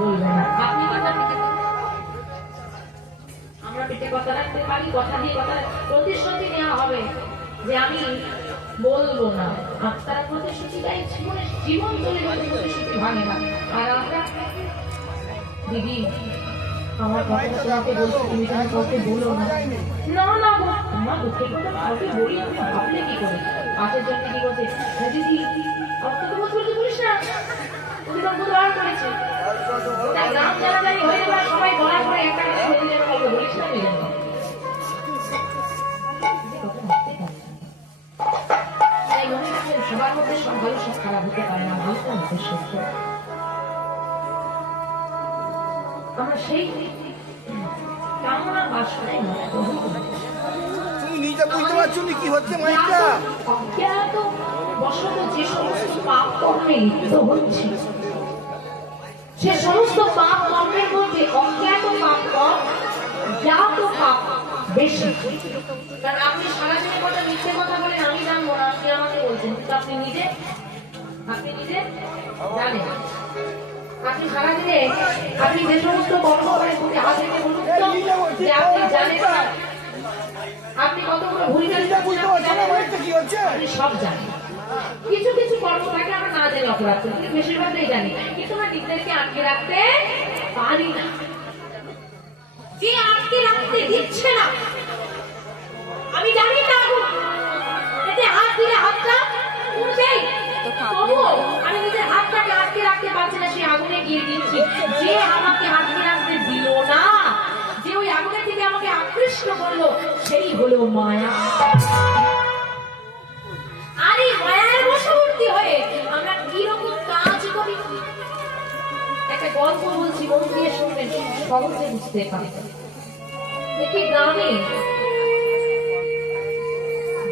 বলবে না। আপনি কথা আমরা পেটে কথা রাখতে পারি, কথা দিয়ে কথা প্রতিশ্রুতি নেওয়া হবে যে আমি বলবো না। আপনারা প্রতিশ্রুতি দেয় জীবনে, জীবন চলে গেলে প্রতিশ্রুতি ভাঙে না। আর আমরা দিদি আমার কথাটা তোমাকে বলছি, তুমি তুমি কাউকে বলো না। না না তোমার দুঃখের কথা কাউকে বলি আমি ভাবলে কি করে? পাশের জন্য কি বলছে, দিদি আপনাকে তো বলতে বলিস না, তুমি তো বুধবার করেছে গ্রাম জানাজানি হয়ে গেল, সবাই বলার পরে একটা কথা বলে দিলে কাউকে বলিস না। আমি জানি তাই মনে রাখবেন, সবার মধ্যে সব ভালো সব খারাপ হতে পারে না, ভালো হতে সত্য। আমরা সেই কামনা বাসনায় তুমি নিজে বুঝতে পারছো না কি হচ্ছে মাইকটা? অজ্ঞাত বশত যে সমস্ত পাপ কর্মে লিপ্ত হচ্ছে, সে সমস্ত পাপ কর্মের মধ্যে অজ্ঞাত পাপ কম, জ্ঞাত পাপ বেশি। কারণ আপনি সারা দিনে কথা মিথ্যে কথা বলেন, আমি জানবো না, আপনি আমাকে বলছেন, কিন্তু আপনি নিজে জানেন। আপনি সারাদিনে আপনি যে সমস্ত কর্ম করেন, হাত রেখে বলুন তো যে আপনি জানেন না আপনি কতগুলো ভুল আপনি সব জানেন। কিছু কিছু কর্ম থাকে আমরা না জেনে অপরাধ করি, কিন্তু বেশিরভাগটাই জানি, কিন্তু আমরা নিজেদেরকে আটকে রাখতে পারি না। যে আটকে রাখতে দিচ্ছে না, আমি জানি না এতে হাত দিলে হাতটা উঠবেই, তবুও আমি নিজের হাতটাকে আটকে রাখতে পারছি না, সেই আগুনে গিয়ে দিচ্ছি। যে আমাকে আটকে রাখতে দিল না, যে ওই আগুনের থেকে আমাকে আকৃষ্ট করলো, সেই হলো মায়া। আর এই মায়ার বশবর্তী হয়ে আমরা কিরকম কাজ করি। একটা গল্প বলছি, মন দিয়ে শুনবেন, সহজে বুঝতে পারবেন। একটি গ্রামে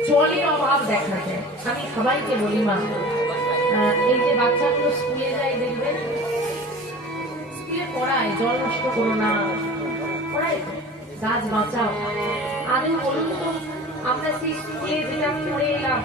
জলের অভাব দেখা যায়। আমি সবাইকে বলি, মা এই যে বাচ্চাগুলো স্কুলে যায় দেখবেন, স্কুলে পড়ায় জল নষ্ট করো না, পড়ায় গাছ বাঁচাও। আগে বলুন তো, আমরা সেই স্কুলে যেটা পড়ে এলাম